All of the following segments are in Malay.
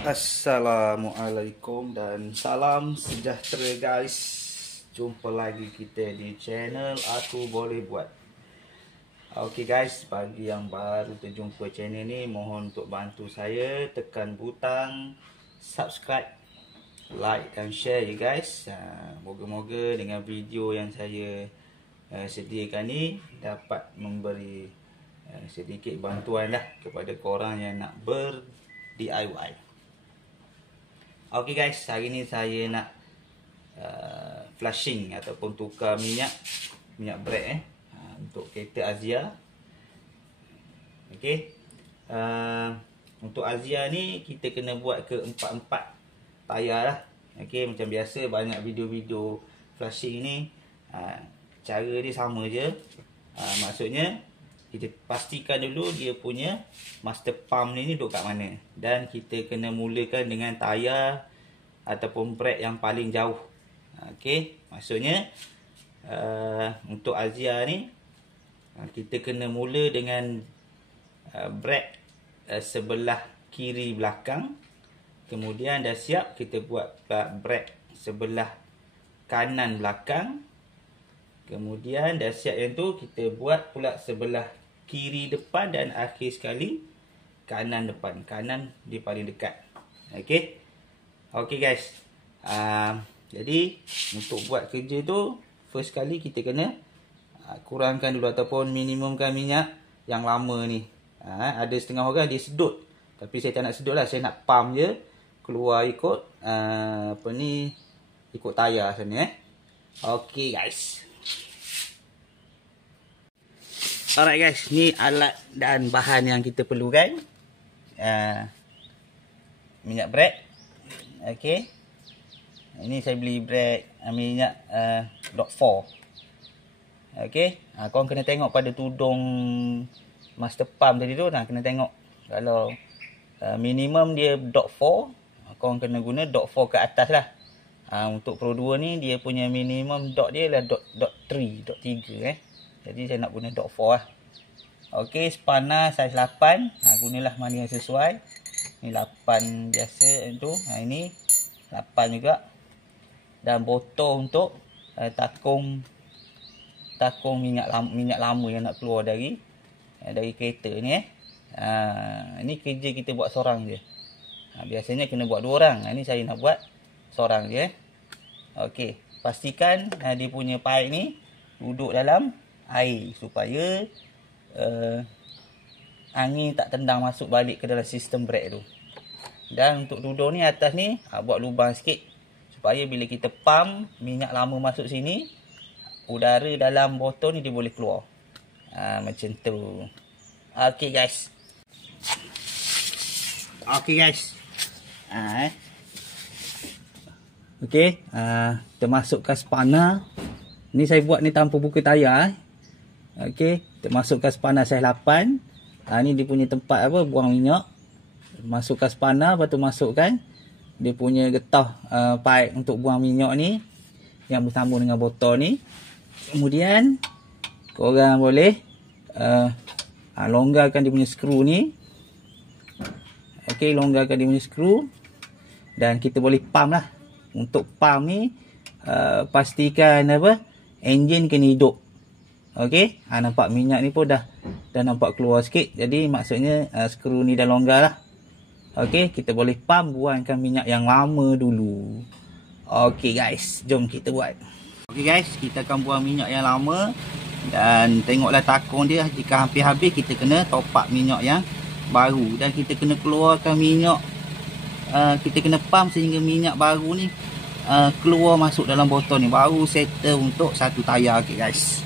Assalamualaikum dan salam sejahtera guys. Jumpa lagi kita di channel Aku Boleh Buat. Okey guys, bagi yang baru terjumpa channel ni, mohon untuk bantu saya tekan butang subscribe, like dan share ya guys. Moga-moga dengan video yang saya sediakan ni dapat memberi sedikit bantuan lah kepada korang yang nak ber-DIY. Okey guys, hari ni saya nak flushing ataupun tukar minyak brake untuk kereta Azia. Okey. Untuk Azia ni kita kena buat ke 4 tayar lah. Okey, macam biasa banyak video-video flushing ni cara dia sama je. Maksudnya kita pastikan dulu dia punya master pump ni duduk kat mana. Dan kita kena mulakan dengan tayar ataupun brake yang paling jauh. Okey, maksudnya untuk Azia ni kita kena mula dengan brake sebelah kiri belakang. Kemudian dah siap, kita buat brake sebelah kanan belakang. Kemudian dah siap yang tu, kita buat pula sebelah kiri depan dan akhir sekali kanan depan. Kanan dia paling dekat. Okey. Okey guys. Jadi untuk buat kerja tu, first kali kita kena kurangkan dulu ataupun minimumkan minyak yang lama ni. Ada setengah orang dia sedut, tapi saya tak nak sedut lah. Saya nak pump je keluar ikut ikut tayar sana. Okey guys. Alright guys, ni alat dan bahan yang kita perlukan. Minyak brake. Okey. Ini saya beli brake minyak Lot 4. Okey. Korang kena tengok pada tudung master pump tadi tu. Kena tengok. Kalau minimum dia dot 4, korang kena guna dot 4 ke atas lah. Untuk Pro 2 ni dia punya minimum dot dia lah dot 3 Jadi saya nak guna dot 4 lah. Okey, spana saiz 8. Gunalah mana yang sesuai. Ni 8 biasa tu. Ini 8 juga. Dan botol untuk takung minyak lama yang nak keluar dari kereta ni. Ini kerja kita buat seorang je. Biasanya kena buat 2 orang. Ini saya nak buat seorang je. Okey, pastikan dia punya pipe ni duduk dalam air supaya angin tak tendang masuk balik ke dalam sistem brake tu. Dan untuk duduk ni atas ni buat lubang sikit supaya bila kita pump minyak lama masuk sini, udara dalam botol ni dia boleh keluar. Macam tu. Okey guys. Okey, kita masukkan spana. Ni saya buat ni tanpa buka tayar. Okey, kita masukkan spana saiz 8. Ni dia punya tempat buang minyak. Masukkan spana, lepas tu masukkan dia punya getah pipe untuk buang minyak ni yang bersambung dengan botol ni. Kemudian korang boleh longgarkan dia punya skru ni. Okey, longgarkan dia punya skru dan kita boleh pump lah. Untuk pump ni pastikan enjin kena hidup. Okey, nampak minyak ni pun dah nampak keluar sikit. Jadi maksudnya skru ni dah longgar lah. Okey, kita boleh pump, buangkan minyak yang lama dulu. Okey guys, jom kita buat. Okey guys, kita akan buang minyak yang lama. Dan tengoklah takung dia, jika hampir habis kita kena top up minyak yang baru. Dan kita kena keluarkan minyak, kita kena pump sehingga minyak baru ni keluar masuk dalam botol ni. Baru settle untuk satu tayar. Okey guys.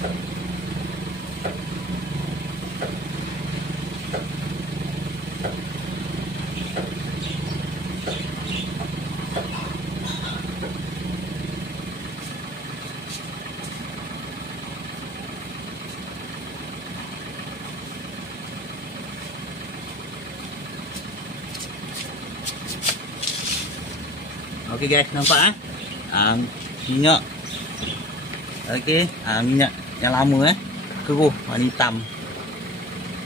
Okey guys, nampak minyak. Okey, minyak yang lama keruh warna hitam.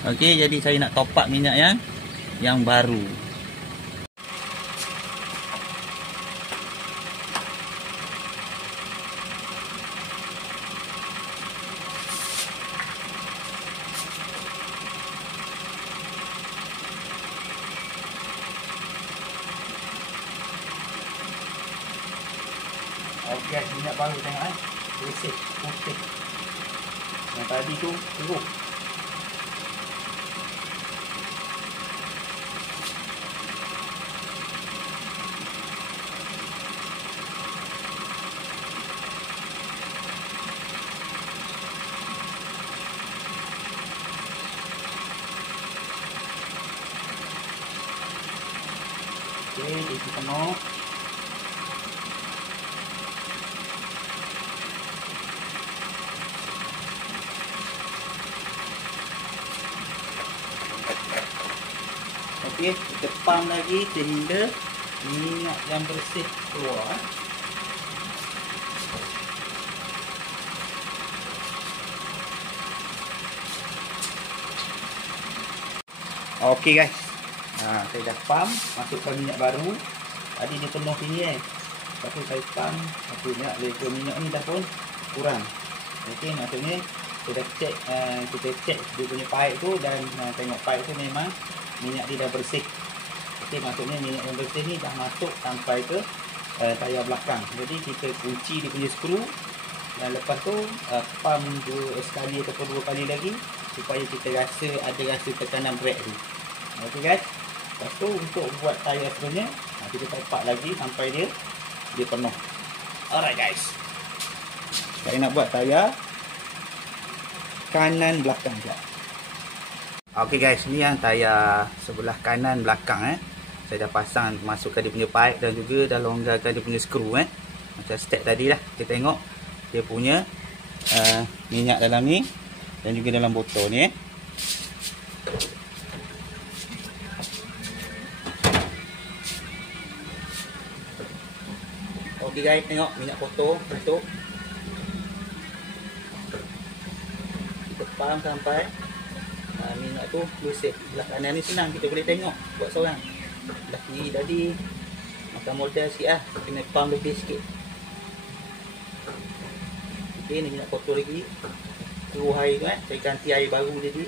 Okey, jadi saya nak top up minyak yang baru. Okey guys, minyak baru tengok bersih, putih. Yang tadi tu keruh. Okey, isi penuh. Okey, kita pam lagi sehingga minyak yang bersih keluar. Okey guys, saya dah pam, masukkan minyak baru. Tadi dia penuh sini lepas tu saya pam, maksudnya level minyak ni dah pun kurang. Okey, maksudnya kita cek dia punya pipe tu dan tengok pipe tu memang minyak dia dah bersih. Okey, maksudnya minyak yang bersih ni dah masuk sampai ke tayar belakang. Jadi kita kunci dia punya skru dan lepas tu pam sekali atau dua kali lagi supaya kita ada rasa tekanan brake tu. Okey guys. Lepas tu untuk buat tayar sebenarnya kita top up lagi sampai dia penuh. Alright guys. Saya nak buat tayar kanan belakang pula. Okey guys, ni yang tayar sebelah kanan belakang Saya dah pasang, masukkan dia punya pipe dan juga dah longgarkan dia punya skru macam step tadi lah. Kita tengok dia punya minyak dalam ni dan juga dalam botol ni Okey guys, tengok minyak kotor masuk. Kita pam sampai minyak tu bersih. Belah kanan ni senang, kita boleh tengok buat seorang. Belah kiri tadi makan modal sikit lah, kena pam lebih sikit. Okey, ni minyak kotor lagi. Keruh air tu saya ganti air baru tadi.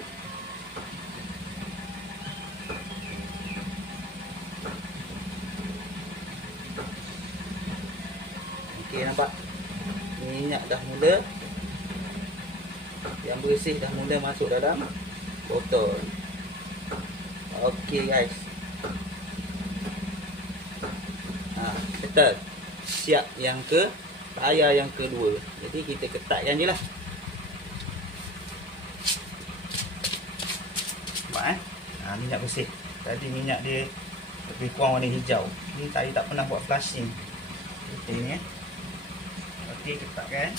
Okey, nampak minyak dah mula yang bersih dah mula masuk dalam botol. Okey guys, settle, siap yang ke tayar yang kedua. Jadi kita ketatkan je lah. Nampak minyak bersih. Tadi minyak dia lebih kurang warna hijau. Ni tadi tak pernah buat flushing kita ni Okey, ketatkan.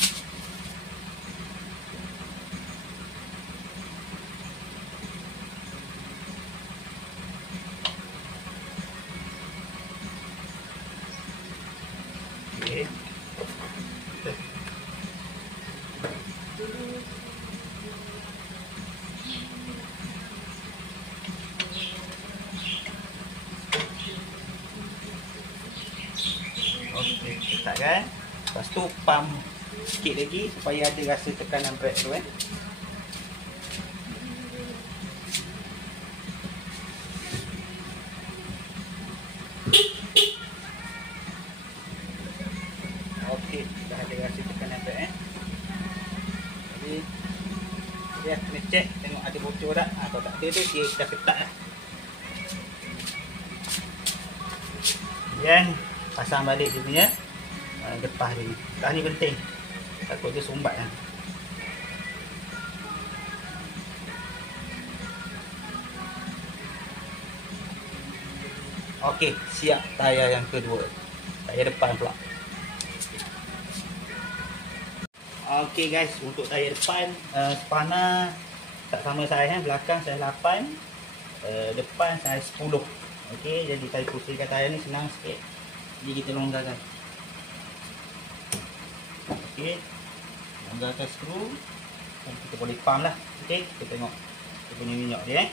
Okey, ketatkan. Lepas tu pam sikit lagi supaya ada rasa tekanan brake tu Okey, dah ada rasa tekanan brake Jadi dia kena check tengok ada bocor tak. Kalau tak ada tu dia dah ketat lah. Dan pasang balik dia punya getah ni. Getah ni penting, takut dia sumbat kan. Okey, siap tayar yang kedua. Tayar depan pula. Okey guys, untuk tayar depan spana tak sama saiz belakang saiz 8, depan saiz 10. Okey, jadi saya pusingkan tayar ni senang sikit. Jadi kita longgarkan. Okey. Longgarkan skru. Dan kita boleh pump lah. Okey, kita tengok kita punya minyak dia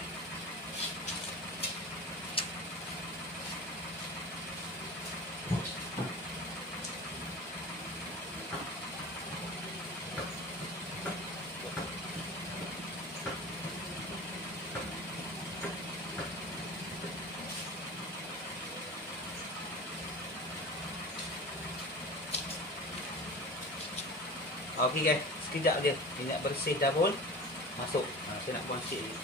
Okey guys, sekejap je minyak bersih dah pun masuk. Saya nak buang sikit lagi.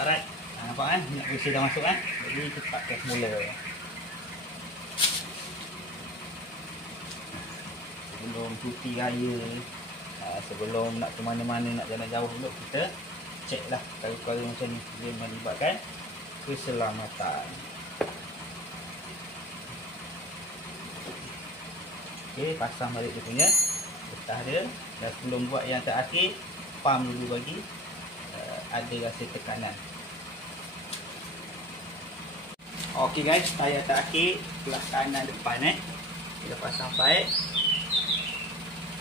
Alright, nampak kan minyak bersih dah masuk kan. Jadi kita pakai semula. Sebelum cuti raya, sebelum nak ke mana-mana, nak jalan jauh dulu, kita cek lah perkara-perkara macam ni. Dia melibatkan keselamatan. Okey, pasang balik dia punya getah dia. Dan sebelum buat yang terakhir, pump dulu bagi ada rasa tekanan. Okey guys, tayar terakhir belah kanan depan kita pasang pipe.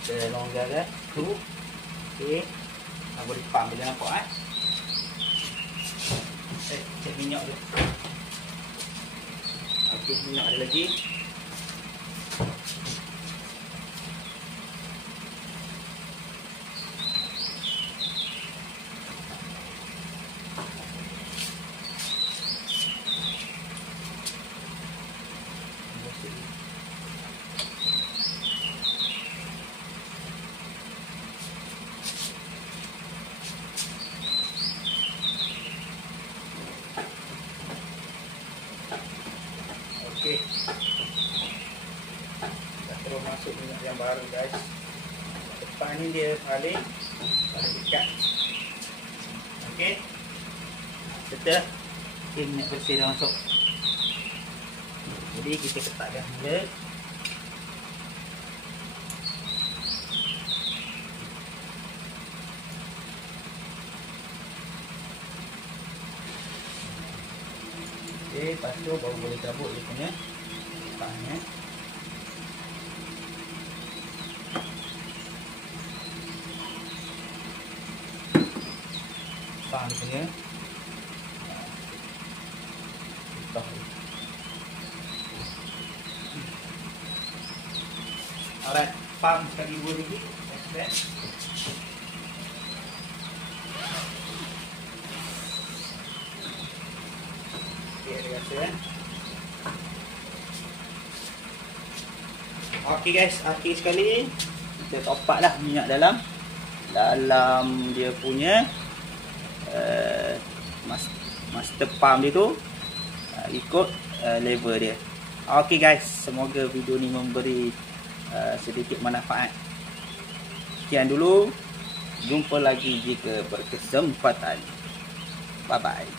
Kita longgarkan skru. Okey. Boleh pump bila nampak cek minyak dia. Okey, minyak ada lagi. Okey. Dah terus masuk minyak yang baru guys. Depan ni dia paling dekat. Okey. Betul. Okey, minyak bersih dah masuk. Jadi kita ketatkan mula. Okey, lepas tu baru boleh cabut dia punya tangannya. Pasang dia punya getah dia. Alright, pump sekali dua lagi. Okey guys, akhir sekali kita top up lah minyak dalam dia punya master pump dia tu, ikut level dia. Okey guys, semoga video ni memberi sedikit manfaat. Sekian dulu, jumpa lagi jika berkesempatan. Bye bye.